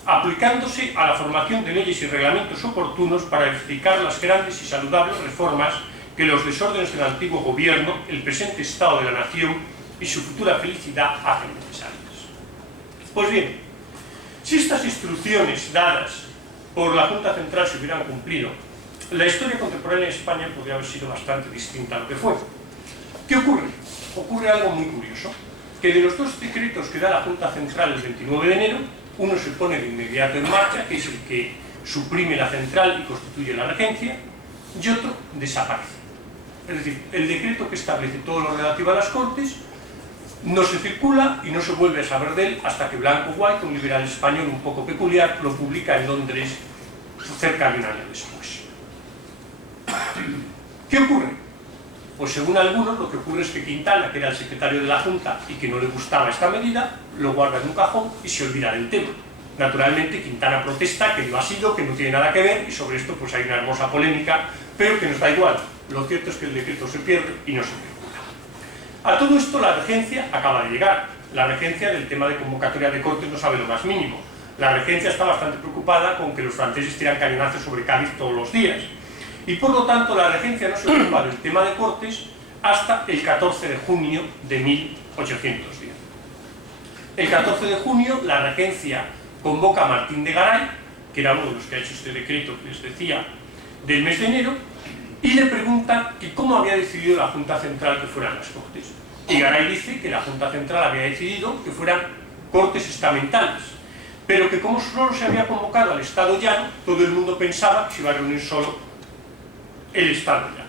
aplicándose a la formación de leyes y reglamentos oportunos para verificar las grandes y saludables reformas que los desórdenes del antiguo gobierno, el presente estado de la nación y su futura felicidad hacen necesarias. Pues bien, si estas instrucciones dadas por la Junta Central se hubieran cumplido, la historia contemporánea de España podría haber sido bastante distinta a lo que fue. ¿Qué ocurre? Ocurre algo muy curioso, que de los dos decretos que da la Junta Central el 29 de enero, uno se pone de inmediato en marcha, que es el que suprime la central y constituye la regencia, y otro desaparece. Es decir, el decreto que establece todo lo relativo a las Cortes no se circula y no se vuelve a saber de él hasta que Blanco White, un liberal español un poco peculiar, lo publica en Londres cerca de un año después. ¿Qué ocurre? Pues según algunos lo que ocurre es que Quintana, que era el secretario de la Junta y que no le gustaba esta medida, lo guarda en un cajón y se olvida del tema. Naturalmente Quintana protesta que no ha sido, que no tiene nada que ver, y sobre esto pues hay una hermosa polémica, pero que nos da igual. Lo cierto es que el decreto se pierde y no se circula. A todo esto la regencia acaba de llegar. La regencia del tema de convocatoria de Cortes no sabe lo más mínimo. La regencia está bastante preocupada con que los franceses tiran cañonazos sobre Cádiz todos los días. Y por lo tanto la regencia no se ocupa del tema de Cortes hasta el 14 de junio de 1810. El 14 de junio la regencia convoca a Martín de Garay, que era uno de los que ha hecho este decreto que les decía del mes de enero, y le pregunta que cómo había decidido la Junta Central que fueran las Cortes. Y Garay dice que la Junta Central había decidido que fueran Cortes estamentales, pero que como solo se había convocado al Estado Llano, todo el mundo pensaba que se iba a reunir solo el Estado Llano.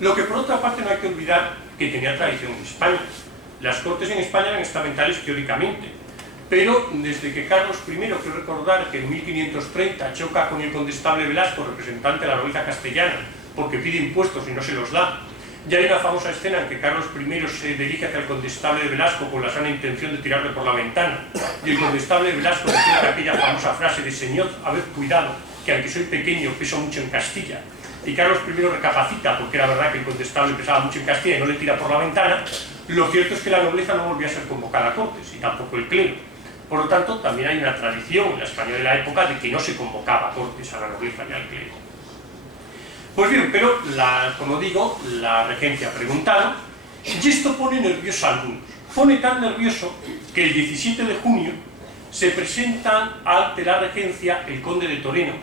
Lo que por otra parte no hay que olvidar que tenía tradición en España. Las Cortes en España eran estamentales teóricamente, pero desde que Carlos I, quiero recordar que en 1530 choca con el condestable Velasco, representante de la nobleza castellana, porque pide impuestos y no se los da. Ya hay una famosa escena en que Carlos I se dirige hacia el condestable de Velasco con la sana intención de tirarle por la ventana, y el condestable de Velasco decía aquella famosa frase de «Señor, habed cuidado, que aunque soy pequeño, peso mucho en Castilla». Y Carlos I recapacita, porque era verdad que el condestable pesaba mucho en Castilla y no le tira por la ventana. Lo cierto es que la nobleza no volvía a ser convocada a Cortes, y tampoco el clero. Por lo tanto, también hay una tradición en la España de la época de que no se convocaba a Cortes, a la nobleza y al clero. Pues bien, pero, como digo, la regencia ha preguntado, y esto pone nervioso a algunos. Pone tan nervioso que el 17 de junio se presenta ante la regencia el conde de Toreno,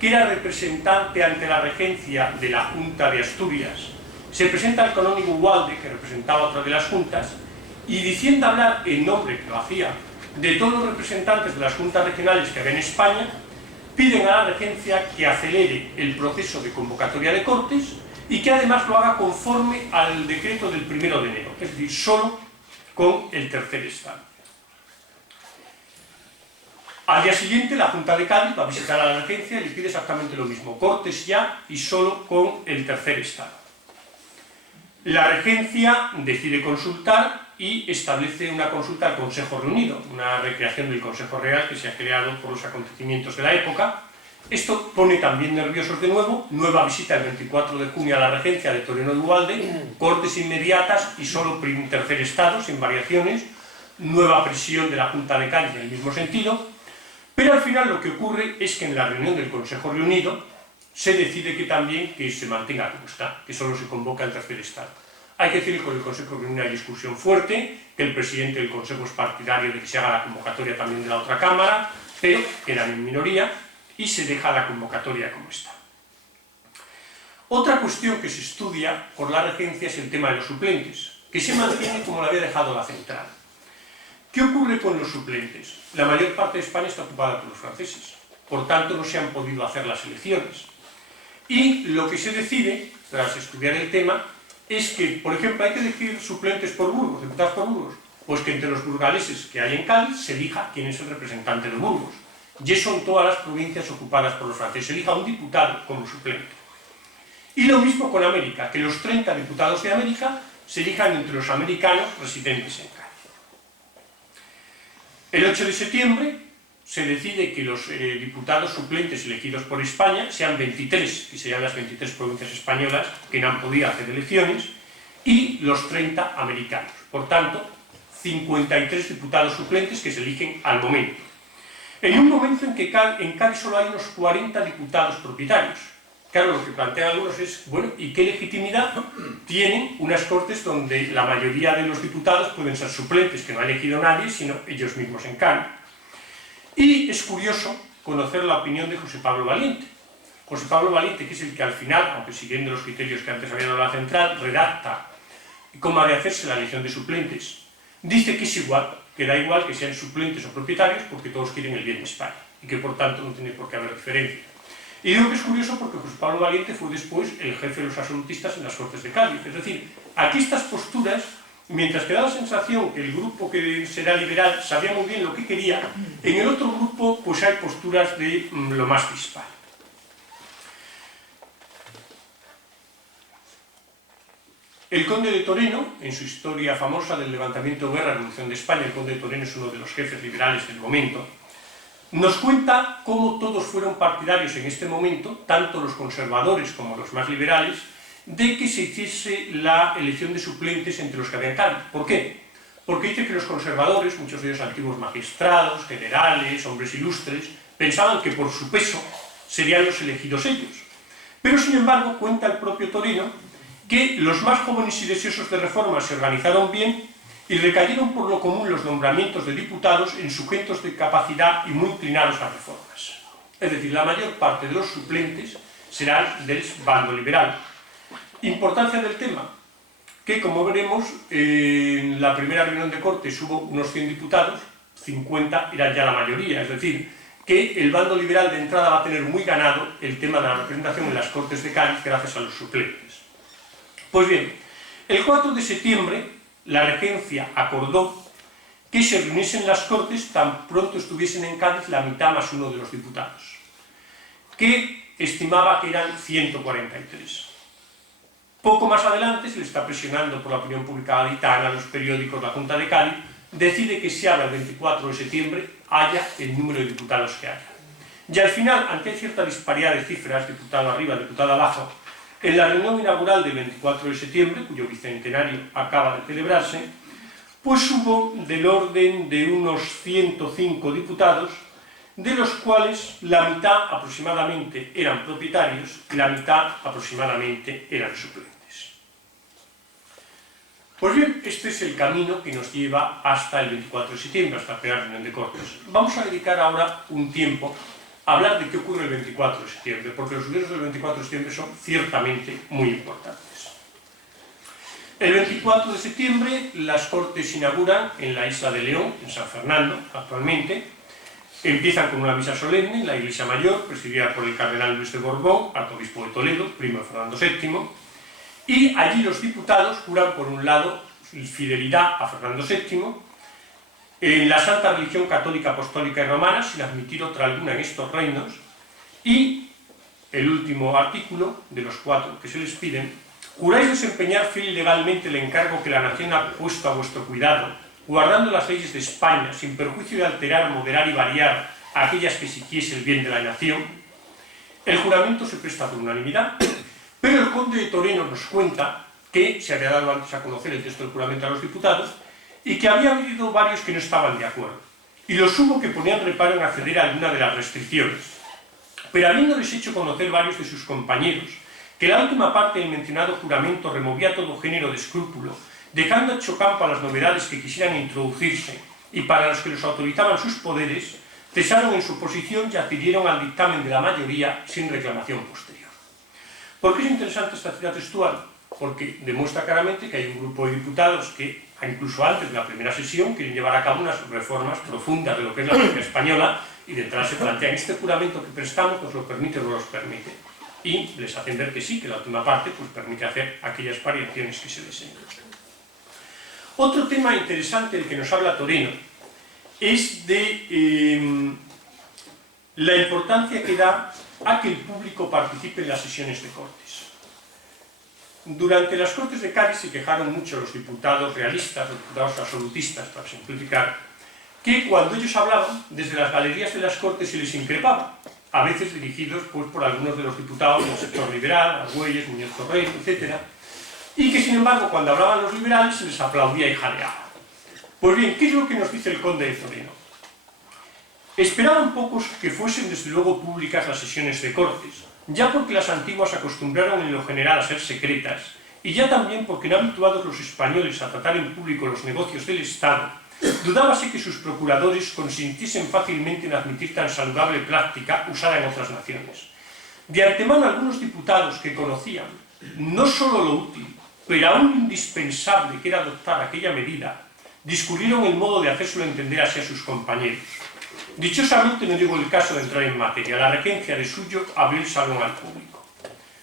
que era representante ante la regencia de la Junta de Asturias. Se presenta el canónigo Ugalde, que representaba otra de las juntas, y diciendo hablar en nombre, que lo hacía, de todos los representantes de las juntas regionales que había en España, piden a la regencia que acelere el proceso de convocatoria de Cortes y que además lo haga conforme al decreto del 1 de enero, es decir, solo con el tercer estado. Al día siguiente la Junta de Cádiz va a visitar a la regencia y le pide exactamente lo mismo, Cortes ya y solo con el tercer estado. La regencia decide consultar y establece una consulta al Consejo Reunido, una recreación del Consejo Real que se ha creado por los acontecimientos de la época. Esto pone también nerviosos de nuevo, nueva visita el 24 de junio a la regencia de Toreno de Ugalde, Cortes inmediatas y solo tercer estado, sin variaciones, nueva presión de la Junta de Cádiz en el mismo sentido, pero al final lo que ocurre es que en la reunión del Consejo Reunido se decide que también que se mantenga como está, que solo se convoca el tercer estado. Hay que decir que con el Consejo Reunido hay discusión fuerte, que el presidente del Consejo es partidario de que se haga la convocatoria también de la otra Cámara, pero quedan en minoría y se deja la convocatoria como está. Otra cuestión que se estudia por la regencia es el tema de los suplentes, que se mantiene como lo había dejado la central. ¿Qué ocurre con los suplentes? La mayor parte de España está ocupada por los franceses, por tanto no se han podido hacer las elecciones. Y lo que se decide, tras estudiar el tema, es que, por ejemplo, hay que elegir suplentes por Burgos, diputados por Burgos, pues que entre los burgaleses que hay en Cádiz se elija quién es el representante de Burgos. Y eso en todas las provincias ocupadas por los franceses, se elija un diputado como suplente. Y lo mismo con América, que los 30 diputados de América se elijan entre los americanos residentes en Cádiz. El 8 de septiembre se decide que los diputados suplentes elegidos por España sean 23, que serían las 23 provincias españolas que no han podido hacer elecciones, y los 30 americanos. Por tanto, 53 diputados suplentes que se eligen al momento. En un momento en que en Cádiz solo hay unos 40 diputados propietarios. Claro, lo que plantean algunos es, bueno, ¿y qué legitimidad tienen unas Cortes donde la mayoría de los diputados pueden ser suplentes, que no ha elegido nadie, sino ellos mismos en Cádiz? Y es curioso conocer la opinión de José Pablo Valiente. José Pablo Valiente, que es el que al final, aunque siguiendo los criterios que antes había dado la central, redacta cómo ha de hacerse la elección de suplentes, dice que es igual, que da igual que sean suplentes o propietarios, porque todos quieren el bien de España, y que por tanto no tiene por qué haber diferencia. Y digo que es curioso porque José Pablo Valiente fue después el jefe de los absolutistas en las Cortes de Cádiz. Es decir, aquí estas posturas, mientras que da la sensación que el grupo que será liberal sabía muy bien lo que quería, en el otro grupo pues hay posturas de lo más dispar. El conde de Toreno, en su historia famosa del levantamiento de guerra, Revolución de España, el conde de Toreno es uno de los jefes liberales del momento, nos cuenta cómo todos fueron partidarios en este momento, tanto los conservadores como los más liberales, de que se hiciese la elección de suplentes entre los que había en Cádiz. ¿Por qué? Porque dice que los conservadores, muchos de ellos antiguos magistrados, generales, hombres ilustres, pensaban que por su peso serían los elegidos ellos. Pero sin embargo, cuenta el propio Toreno que los más jóvenes y deseosos de reforma se organizaron bien y recayeron por lo común los nombramientos de diputados en sujetos de capacidad y muy inclinados a reformas. Es decir, la mayor parte de los suplentes serán del bando liberal. Importancia del tema, que como veremos, en la primera reunión de Cortes hubo unos 100 diputados, 50 eran ya la mayoría, es decir, que el bando liberal de entrada va a tener muy ganado el tema de la representación en las Cortes de Cádiz gracias a los suplentes. Pues bien, el 4 de septiembre la regencia acordó que se reuniesen las Cortes tan pronto estuviesen en Cádiz la mitad más uno de los diputados, que estimaba que eran 143. Poco más adelante, se le está presionando por la opinión pública gaditana, los periódicos, la Junta de Cádiz, decide que se abra el 24 de septiembre, haya el número de diputados que haya. Y al final, ante cierta disparidad de cifras, diputado arriba, diputado abajo, en la reunión inaugural del 24 de septiembre, cuyo bicentenario acaba de celebrarse, pues hubo del orden de unos 105 diputados, de los cuales la mitad aproximadamente eran propietarios y la mitad aproximadamente eran suplentes. Pues bien, este es el camino que nos lleva hasta el 24 de septiembre, hasta la primera reunión de Cortes. Vamos a dedicar ahora un tiempo a hablar de qué ocurre el 24 de septiembre, porque los sucesos del 24 de septiembre son ciertamente muy importantes. El 24 de septiembre las Cortes se inauguran en la isla de León, en San Fernando, actualmente. Empiezan con una misa solemne en la iglesia mayor, presidida por el cardenal Luis de Borbón, arzobispo de Toledo, primo de Fernando VII, y allí los diputados juran, por un lado, fidelidad a Fernando VII, en la Santa Religión Católica, Apostólica y Romana, sin admitir otra alguna en estos reinos, y el último artículo de los 4 que se les piden: juráis desempeñar fiel y legalmente el encargo que la nación ha puesto a vuestro cuidado, guardando las leyes de España, sin perjuicio de alterar, moderar y variar aquellas que siquiese el bien de la nación. El juramento se presta por unanimidad, pero el conde de Toreno nos cuenta que se había dado antes a conocer el texto del juramento a los diputados y que había habido varios que no estaban de acuerdo, y los hubo que ponían reparo en acceder a alguna de las restricciones. Pero habiéndoles hecho conocer varios de sus compañeros que la última parte del mencionado juramento removía todo género de escrúpulo, dejando hecho campo a las novedades que quisieran introducirse y para los que los autorizaban sus poderes, cesaron en su posición y adhirieron al dictamen de la mayoría sin reclamación posterior. ¿Por qué es interesante esta cita textual? Porque demuestra claramente que hay un grupo de diputados que, incluso antes de la primera sesión, quieren llevar a cabo unas reformas profundas de lo que es la sociedad española, y detrás se plantean: este juramento que prestamos nos lo permite o no nos permite. Y les hacen ver que sí, que la última parte pues, permite hacer aquellas variaciones que se deseen. Otro tema interesante del que nos habla Toreno es de la importancia que da a que el público participe en las sesiones de Cortes. Durante las Cortes de Cádiz se quejaron mucho los diputados realistas, los diputados absolutistas, para simplificar, que cuando ellos hablaban, desde las galerías de las Cortes se les increpaba, a veces dirigidos pues, por algunos de los diputados del sector liberal, Argüelles, Muñoz Torrero, etc., y que sin embargo cuando hablaban los liberales se les aplaudía y jaleaba. Pues bien, ¿qué es lo que nos dice el conde de Zoreno? Esperaban pocos que fuesen desde luego públicas las sesiones de Cortes, ya porque las antiguas acostumbraron en lo general a ser secretas, y ya también porque no habituados los españoles a tratar en público los negocios del Estado, dudábase que sus procuradores consintiesen fácilmente en admitir tan saludable práctica usada en otras naciones. De antemano algunos diputados que conocían no solo lo útil, pero aún indispensable que era adoptar aquella medida, discurrieron el modo de hacérselo entender así a sus compañeros. Dichosamente no llegó el caso de entrar en materia. La regencia de suyo abrió el salón al público.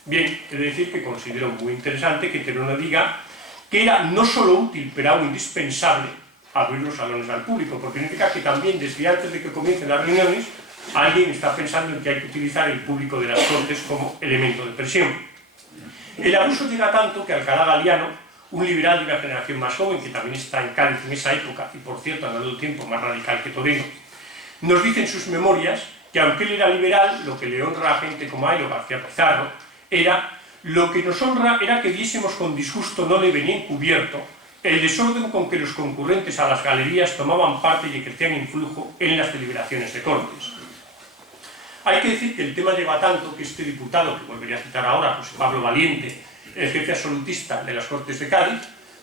Bien, he de decir que considero muy interesante que Terona diga que era no solo útil, pero aún indispensable abrir los salones al público, porque significa que también desde antes de que comiencen las reuniones alguien está pensando en que hay que utilizar el público de las Cortes como elemento de presión. El abuso llega tanto que Alcalá Galiano, un liberal de una generación más joven que también está en Cádiz en esa época y por cierto ha dado tiempo más radical que Toreno, nos dice en sus memorias que aunque él era liberal, lo que le honra a gente como Ayo García Pizarro lo que nos honra era que viésemos con disgusto no le venía encubierto el desorden con que los concurrentes a las galerías tomaban parte y ejercían influjo en las deliberaciones de Cortes. Hay que decir que el tema lleva tanto que este diputado, que volvería a citar ahora, José Pablo Valiente, el jefe absolutista de las Cortes de Cádiz,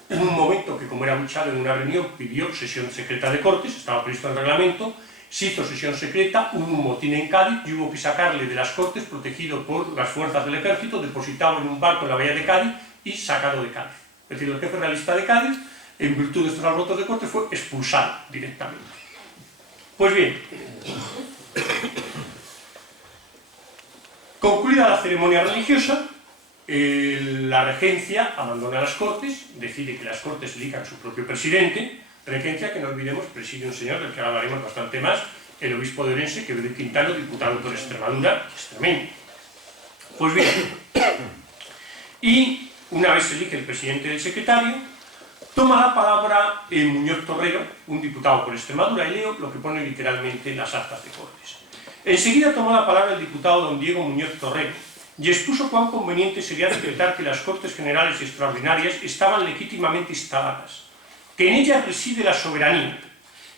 en un momento que, como era luchado en una reunión, pidió sesión secreta de Cortes, estaba previsto en el reglamento, se hizo sesión secreta, hubo un motín en Cádiz y hubo que sacarle de las Cortes, protegido por las fuerzas del ejército, depositado en un barco en la bahía de Cádiz y sacado de Cádiz. Es decir, el jefe realista de Cádiz, en virtud de estos alborotos de Cortes, fue expulsado directamente. Pues bien, concluida la ceremonia religiosa, la regencia abandona las Cortes, decide que las Cortes elijan su propio presidente, regencia que no olvidemos preside un señor del que hablaremos bastante más, el obispo de Orense, que de Quintano, diputado por Extremadura, extremeño. Pues bien, y una vez se elige el presidente y el secretario, toma la palabra Muñoz Torrero, un diputado por Extremadura, y leo lo que pone literalmente en las actas de Cortes. Enseguida tomó la palabra el diputado don Diego Muñoz Torrero y expuso cuán conveniente sería decretar que las Cortes Generales y Extraordinarias estaban legítimamente instaladas, que en ellas reside la soberanía,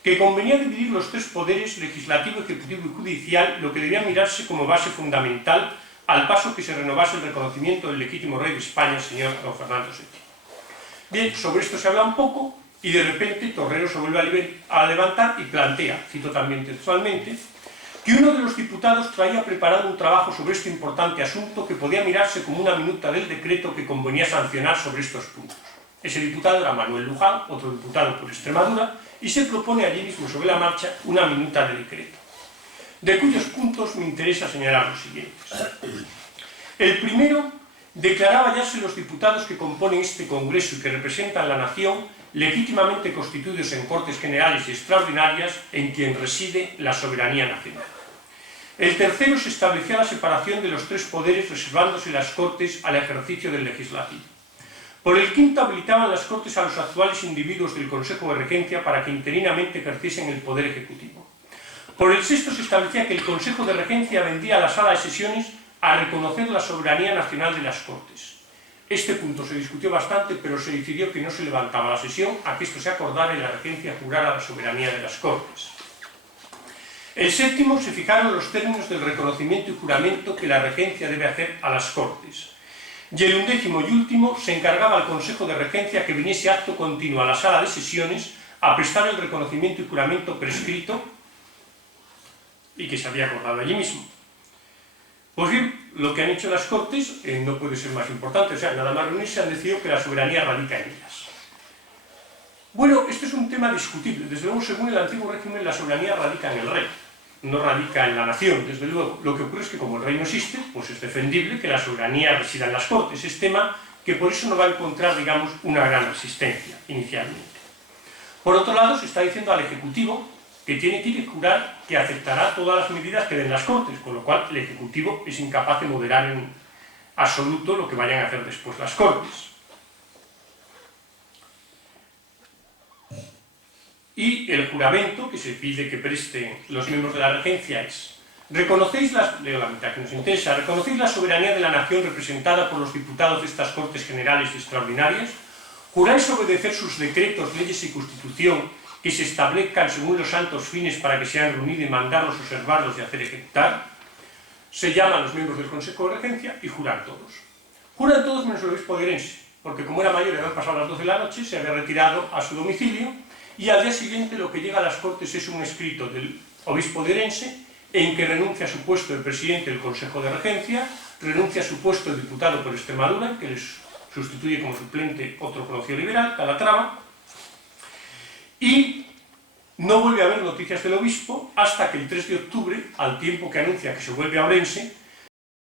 que convenía dividir los tres poderes, legislativo, ejecutivo y judicial, lo que debía mirarse como base fundamental al paso que se renovase el reconocimiento del legítimo rey de España, el señor don Fernando VII. Bien, sobre esto se habla un poco y de repente Torrero se vuelve a levantar y plantea, cito también textualmente, que uno de los diputados traía preparado un trabajo sobre este importante asunto que podía mirarse como una minuta del decreto que convenía sancionar sobre estos puntos. Ese diputado era Manuel Luján, otro diputado por Extremadura, y se propone allí mismo sobre la marcha una minuta de decreto, de cuyos puntos me interesa señalar los siguientes. El primero, declaraba hallarse los diputados que componen este Congreso y que representan la nación legítimamente constituidos en Cortes Generales y Extraordinarias en quien reside la soberanía nacional. El tercero, se establecía la separación de los tres poderes reservándose las Cortes al ejercicio del legislativo. Por el quinto, habilitaban las Cortes a los actuales individuos del Consejo de Regencia para que interinamente ejerciesen el poder ejecutivo. Por el sexto, se establecía que el Consejo de Regencia vendría a la sala de sesiones a reconocer la soberanía nacional de las Cortes. Este punto se discutió bastante, pero se decidió que no se levantaba la sesión a que esto se acordara y la regencia jurara la soberanía de las Cortes. El séptimo, se fijaron los términos del reconocimiento y juramento que la regencia debe hacer a las Cortes. Y el undécimo y último, se encargaba al Consejo de Regencia que viniese acto continuo a la sala de sesiones a prestar el reconocimiento y juramento prescrito y que se había acordado allí mismo. Pues bien, lo que han hecho las Cortes no puede ser más importante, o sea, nada más reunirse han decidido que la soberanía radica en ellas. Bueno, este es un tema discutible, desde luego según el antiguo régimen la soberanía radica en el rey, no radica en la nación, desde luego. Lo que ocurre es que como el rey no existe, pues es defendible que la soberanía resida en las Cortes, es tema que por eso no va a encontrar, digamos, una gran resistencia inicialmente. Por otro lado, se está diciendo al Ejecutivo que tiene que jurar que aceptará todas las medidas que den las Cortes, con lo cual el Ejecutivo es incapaz de moderar en absoluto lo que vayan a hacer después las Cortes. Y el juramento que se pide que presten los miembros de la regencia es: reconocéis leo la mitad que nos interesa, reconocéis la soberanía de la nación representada por los diputados de estas Cortes Generales y Extraordinarias, juráis obedecer sus decretos, leyes y constitución que se establezcan según los santos fines para que sean reunidos y mandarlos, observarlos y hacer ejecutar. Se llaman los miembros del Consejo de Regencia y juran todos. Juran todos menos el obispo de Orense, porque como era mayor y habían pasado las 12 de la noche, se había retirado a su domicilio y al día siguiente lo que llega a las Cortes es un escrito del obispo de Orense en que renuncia a su puesto de presidente del Consejo de Regencia, renuncia a su puesto de diputado por Extremadura, que les sustituye como suplente otro conocido liberal, Calatrava, y no vuelve a haber noticias del obispo hasta que el 3 de octubre, al tiempo que anuncia que se vuelve a Orense,